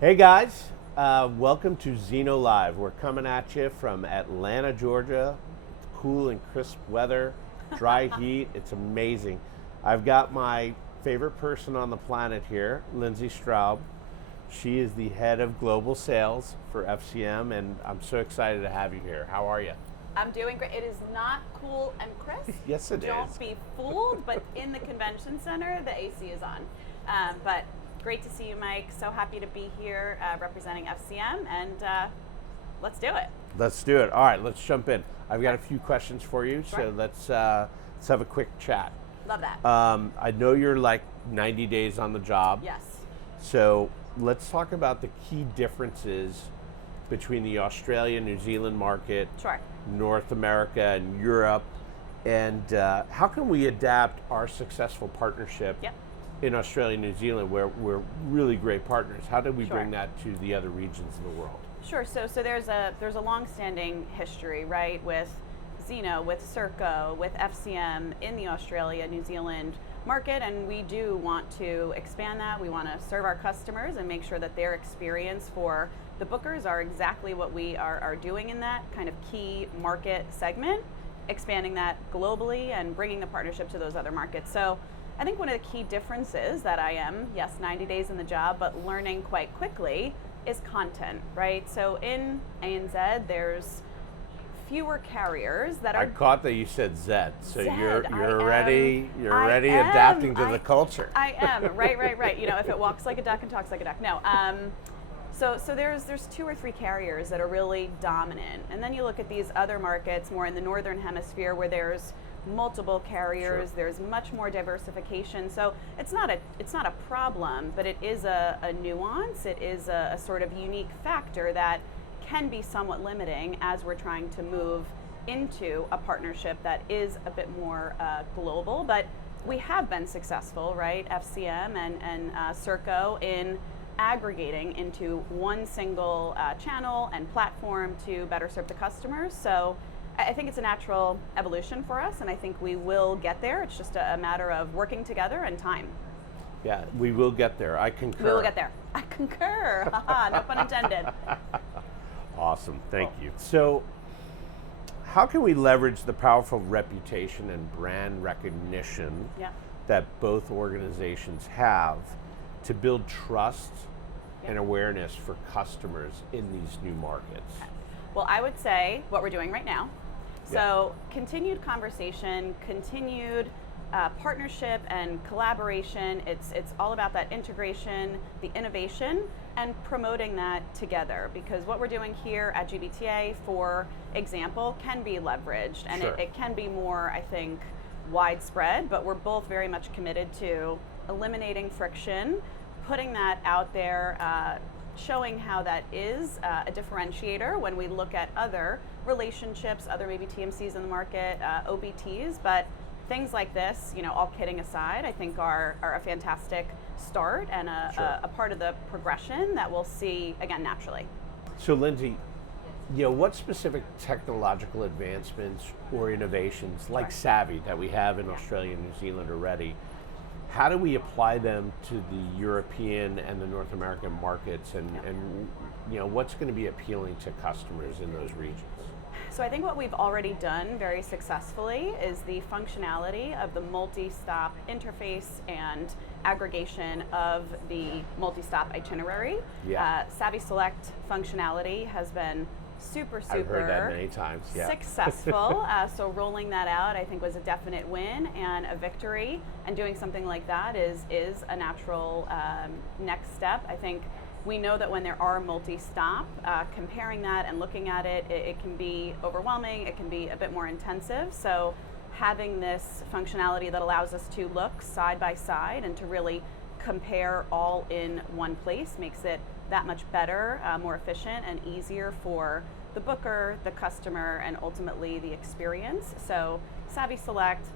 Hey guys, welcome to Zeno Live. We're coming at you from Atlanta, Georgia. Cool and crisp weather, dry heat. It's amazing. I've got my favorite person on the planet here, Lindsay Straub. She is the head of global sales for FCM, and I'm so excited to have you here. How are you? I'm doing great. It is not cool and crisp. Yes, it Don't is. be fooled, but in the convention center, the AC is on. But great to see you, Mike. So happy to be here representing FCM, and let's do it. Let's do it. All right, let's jump in. I've got a few questions for you, Sure. so let's have a quick chat. Love that. I know you're like 90 days on the job. Yes. So let's talk about the key differences between the Australia, New Zealand market, Sure. North America, and Europe, and how can we adapt our successful partnership Yep. in Australia and New Zealand, where we're really great partners? How do we Sure. bring that to the other regions of the world? Sure. So there's a long-standing history, right, with Zeno, with Serko, with FCM in the Australia, New Zealand market, and we do want to expand that. We want to serve our customers and make sure that their experience for the bookers are exactly what we are doing in that kind of key market segment, expanding that globally and bringing the partnership to those other markets. So I think one of the key differences that I am, yes, 90 days in the job, but learning quite quickly is content, right? So in ANZ, there's fewer carriers that I are. caught that you said Zed, so Zed, you're I already am. adapting to the culture. I am, right. You know, if it walks like a duck and talks like a duck. No. So there's 2 or 3 carriers that are really dominant, and then you look at these other markets more in the northern hemisphere where there's multiple carriers. Sure. There's much more diversification. So it's not a problem, but it is a nuance. It is a sort of unique factor that can be somewhat limiting as we're trying to move into a partnership that is a bit more global. But we have been successful, right? FCM and Serko in aggregating into one single channel and platform to better serve the customers. So I think it's a natural evolution for us, and I think we will get there. It's just a matter of working together and time. Yeah, we will get there. I concur. We will get there. I concur. Haha, no pun intended. Awesome, thank Cool. you. So, how can we leverage the powerful reputation and brand recognition Yeah. that both organizations have to build trust Yeah. and awareness for customers in these new markets? Well, I would say what we're doing right now. So continued conversation, continued partnership and collaboration. It's all about that integration, the innovation, and promoting that together. Because what we're doing here at GBTA, for example, can be leveraged, and Sure. it can be more, I think, widespread. But we're both very much committed to eliminating friction, putting that out there, showing how that is a differentiator when we look at other relationships, other maybe TMCs in the market, OBTs, but things like this, you know, all kidding aside, I think are a fantastic start and Sure. a part of the progression that we'll see, again, naturally. So, Lindsay, what specific technological advancements or innovations like Right. Savvy that we have in Yeah. Australia and New Zealand already, how do we apply them to the European and the North American markets, and what's going to be appealing to customers in those regions? So I think what we've already done very successfully is the functionality of the multi-stop interface and aggregation of the multi-stop itinerary. Yeah. Savvy Select functionality has been super I've heard that many times. Yeah. successful. So rolling that out, I think, was a definite win and a victory. And doing something like that is a natural next step. I think we know that when there are multi-stop, comparing that and looking at it, it can be overwhelming. It can be a bit more intensive. So having this functionality that allows us to look side by side and to really compare all in one place makes it that much better, more efficient, and easier for the booker, the customer, and ultimately the experience. So Savvy Select,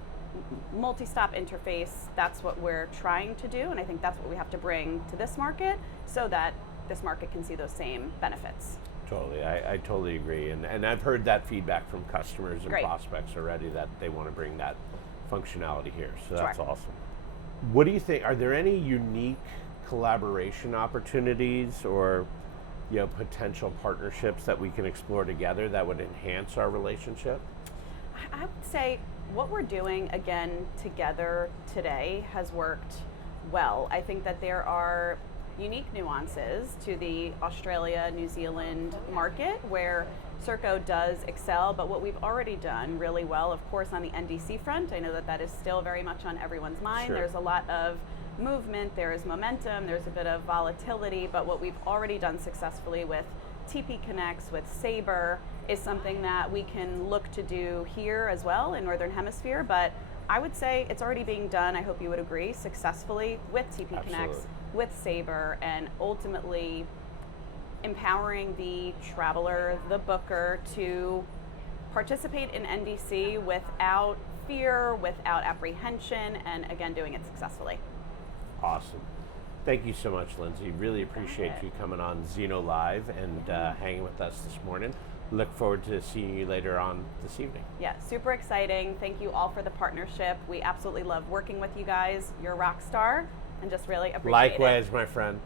multi-stop interface, that's what we're trying to do, and I think that's what we have to bring to this market so that this market can see those same benefits. Totally, I totally agree, and I've heard that feedback from customers and Great. prospects already that they want to bring that functionality here, so that's Sure. awesome. What do you think, are there any unique collaboration opportunities or potential partnerships that we can explore together that would enhance our relationship? I would say what we're doing again together today has worked well. I think that there are unique nuances to the Australia, New Zealand market where Serko does excel, but what we've already done really well, of course, on the NDC front, I know that is still very much on everyone's mind. Sure. There's a lot of movement, there is momentum, there's a bit of volatility, but what we've already done successfully with TP Connects, with Sabre, is something that we can look to do here as well in Northern Hemisphere, but I would say it's already being done, I hope you would agree, successfully with TP Connects, with Sabre, and ultimately empowering the traveler, the booker, to participate in NDC without fear, without apprehension, and again, doing it successfully. Awesome. Thank you so much, Lindsay. Really appreciate you coming on Zeno Live and hanging with us this morning. Look forward to seeing you later on this evening. Yeah, super exciting. Thank you all for the partnership. We absolutely love working with you guys. You're a rock star, and just really appreciate it. Likewise, my friend.